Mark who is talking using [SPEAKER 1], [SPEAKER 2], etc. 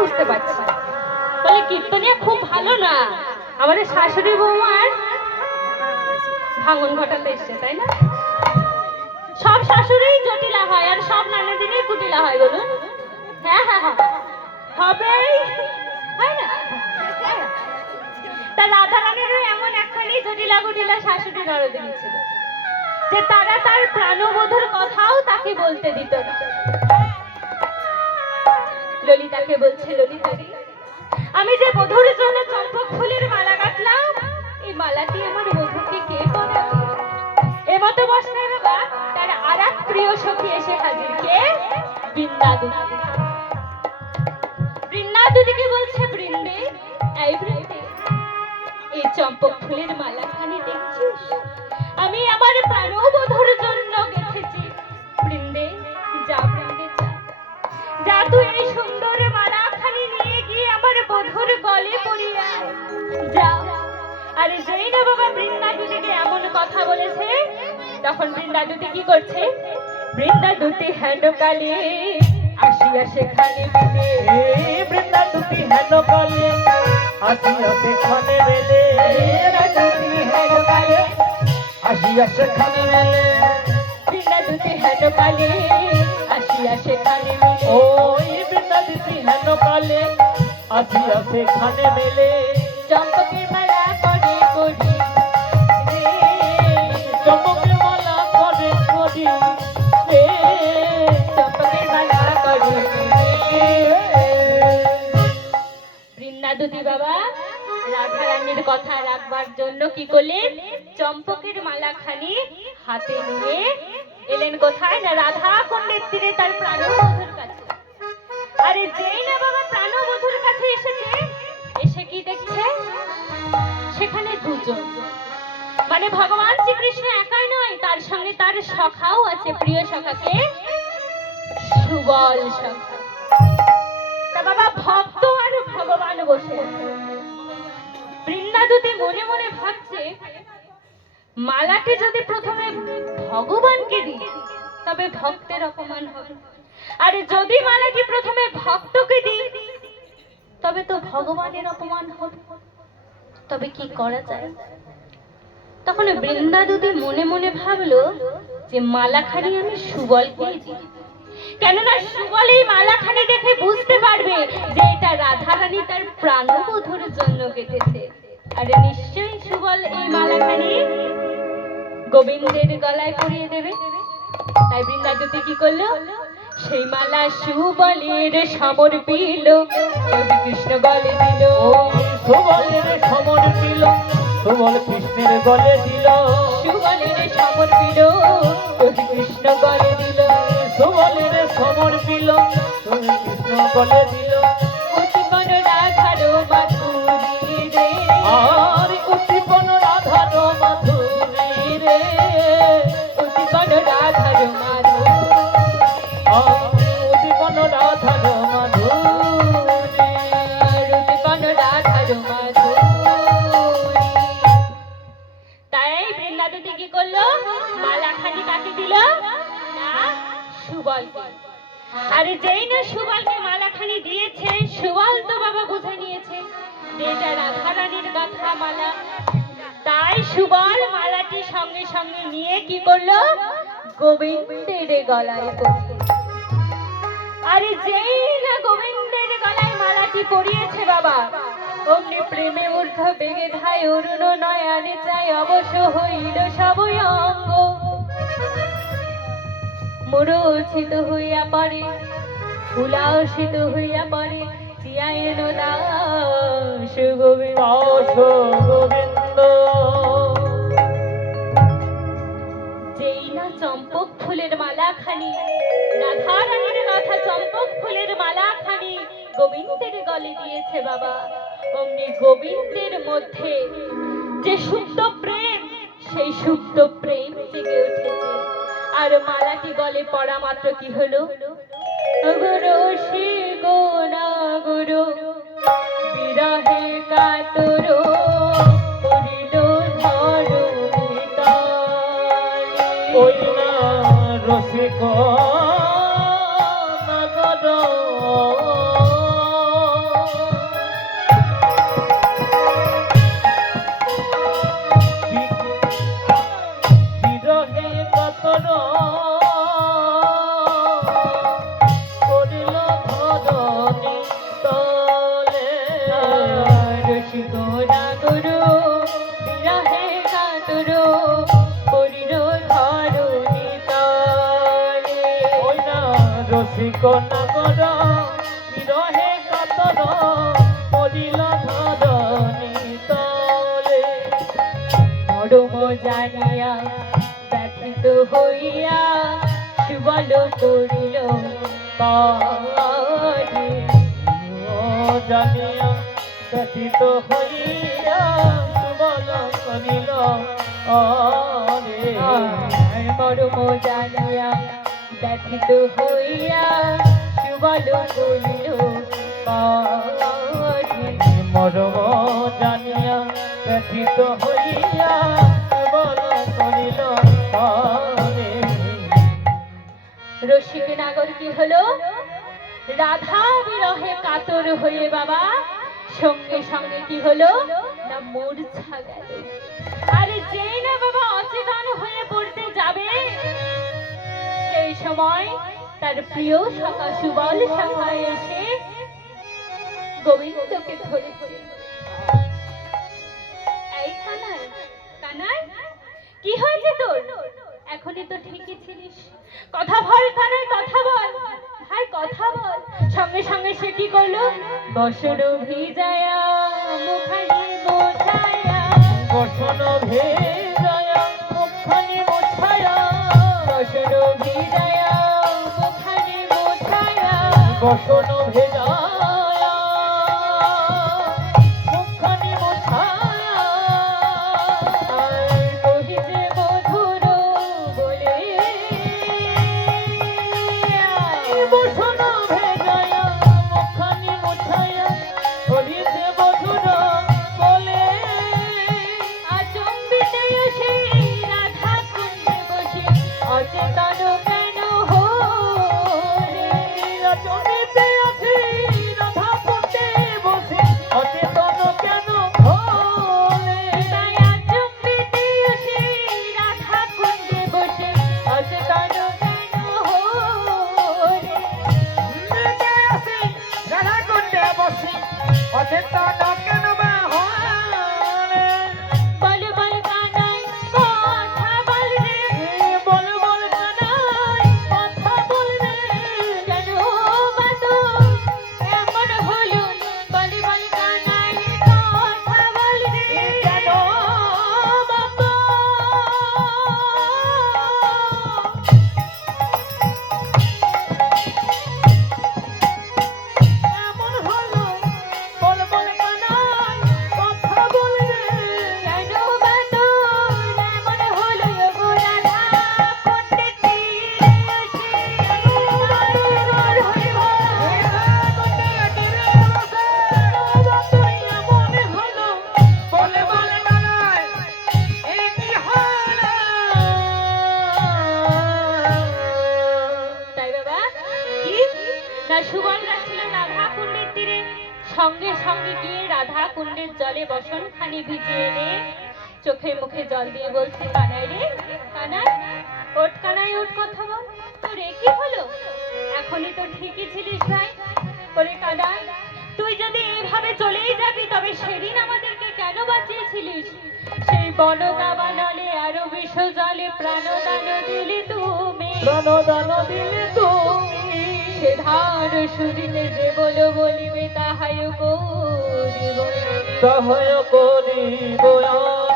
[SPEAKER 1] বুঝতে পারছি। বলে কীর্তনিয়া খুব ভালো না? আমাদের শাশুড়ি বৌমার ভাঙন ঘটাতে এসছে, তাই না? সব শাশুড়ি জটিলা হয় আর সব নানাদিনই কুটিলা হয়, বলুন। হ্যাঁ হ্যাঁ হ্যাঁ। হবেই। হয় না? তা রাধা রানীরও এমন একখানি জটিলা কুটিলা শাশুড়ি নরদিনী ছিল, যে তারা তার প্রাণবধূর কথাও তাকে বলতে দিত না। ললিতাকে বলছে, ললিতা আমি যে বধুর জন্য ফুলের মালা গাঁথলাম এই মালাটি আমার বধুকে কে পরাবে এমতো বসলে বাবা তার আর এক প্রিয় সখী এসে হাজির। কে? বৃন্দাদু। বৃন্দাদুদিকে বলছে, বৃন্দে, এই বৃন্দে, এই চম্পক ফুলের মালাখানি যা আরে যেই না বাবা বৃন্দাদুতিকে এমন কথা বলেছে তখন বৃন্দাদুতি কি করছে? বৃন্দাদুতি হেন কালে আসিয়া সেখানে মিলে।
[SPEAKER 2] এ বৃন্দা দুটি হেন কালে আসিয়া সেখানে মেলে।
[SPEAKER 1] বৃন্দাদুতি হেন কালে
[SPEAKER 2] আসিয়া সেখানে মেলে।
[SPEAKER 1] বৃন্দাদুতি হেন কালে আসিয়া সেখানে মিলে।
[SPEAKER 2] ওই বৃন্দা দুটি হেন কালে আসিয়া সেখানে মেলে।
[SPEAKER 1] কথা রাখবার জন্য কি করলেন চম্পকের মালাখানি হাতে নিয়ে এলেন কোথায়? না রাধা কুণ্ডের তীরে তার প্রাণবধূর কাছে। আরে যেই না বাবা প্রাণবধূর কাছে এসেছে, এসে কি দেখছে? সেখানে দুজন। মানে ভগবান শ্রীকৃষ্ণ একাই নয়, তার সঙ্গে তার সখাও আছে, প্রিয় সখাকে সুবল সখা তা বাবা ভক্ত আর ভগবান বসে। মালাটি যদি প্রথমে ভগবানকে দিই, তবে ভক্তের অপমান হবে। আর যদি মালাটি প্রথমে ভক্তকে দিই, তবে তো ভগবানের অপমান হবে। তবে কি করা যায়? তখন বৃন্দাদুতি মনে মনে ভাবলো যে মালাখানি আমি সুবলকে দিই। কেননা সুবল এই মালাখানি দেখে বুঝতে পারবে যে এটা রাধারানী তার প্রাণবধূর জন্য কেটেছে। আর নিশ্চয়ই সুবল এই মালাখানি গোবিন্দের গলায় পরিয়ে দেবে। তাই বৃন্দাদুতি কি করল? সেই মালা সুবলের সমর্পিল কবি কৃষ্ণ গলে দিল
[SPEAKER 2] সুবলের সমর দিল সুবল কৃষ্ণের গলে দিল।
[SPEAKER 1] সুবলের সমর্পিল কবি কৃষ্ণ গলে দিল।
[SPEAKER 2] সুবলের সমর তুমি কৃষ্ণ গলে দিল।
[SPEAKER 1] তাই সুবল মালাটি সঙ্গে সঙ্গে নিয়ে কি করল? গোবিন্দের গলায় আরে যেই না অমনি প্রেমে ঊর্ধ্ব বেগে ধায় অরুণ নয়নে চাই অবশ্য হইল সবই অঙ্গ। মূর্ছিত হইয়া পড়ে, উলাসিত হইয়া পড়ে দিয়ায় দাস গোবিন্দ না গোবিন্দের অমনি মধ্যে যে সুপ্ত প্রেম, সেই সুপ্ত প্রেম জেগে উঠেছে। আর মালাটি গলে পড়া মাত্র কি হলো? গুরু শ্রী গোনা গুরু
[SPEAKER 2] রসিক
[SPEAKER 1] জানিয়া ব্যথিত হইয়া সুবল করিল
[SPEAKER 2] জানিয়া ব্যথিত হইয়া সুবল করিল
[SPEAKER 1] মরম জানিয়া ব্যথিত হইয়া সুবল কাজে
[SPEAKER 2] মরম জানিয়া ব্যথিত হইয়া বল করিল
[SPEAKER 1] রসিক নাগর কি হলো? রাধা বিরহে কাতর হয়ে বাবা, সঙ্গে সঙ্গে কি হলো? না মূর্ছা গেল। আরে যেই না বাবা অচেতন হয়ে পড়তে যাবে সময় তার প্রিয় সখা সুবল সখা এসে গোবিন্দকে ধরেছে এই কানাই কানাই, কি হয়েছে তোর? এখনই তো ঠিকই ছিলিস। কথা বল কানাই, কথা বল। ভাই, কথা বল। সঙ্গে সঙ্গে সে কি করল? বসর ভিজায়া মুখানি মোছায়া।
[SPEAKER 2] বসন ভেজায়া বসন ভেজায়া
[SPEAKER 1] জলে খানি ভিজিয়ে এনে চোখে মুখে জল দিয়ে বলছে, কানাই রে, কানাই, ওট কানাই, ওট কথা বল। তোর কি হলো? এখনই তো ঠিকই ছিলিস ভাই। ওরে কানাই, তুই যদি এইভাবে চলেই যাবি, তবে সেদিন আমাদেরকে কেন বাঁচিয়েছিলিস? সেই বনগাবা নলে আরও বিষ জলে প্রাণদান দিলি তুমি।
[SPEAKER 2] প্রাণদান দিলে তুমি।
[SPEAKER 1] ধার শুনিতে যে বলো বলিবে তাহাই করিব।
[SPEAKER 2] তাহাই করিব।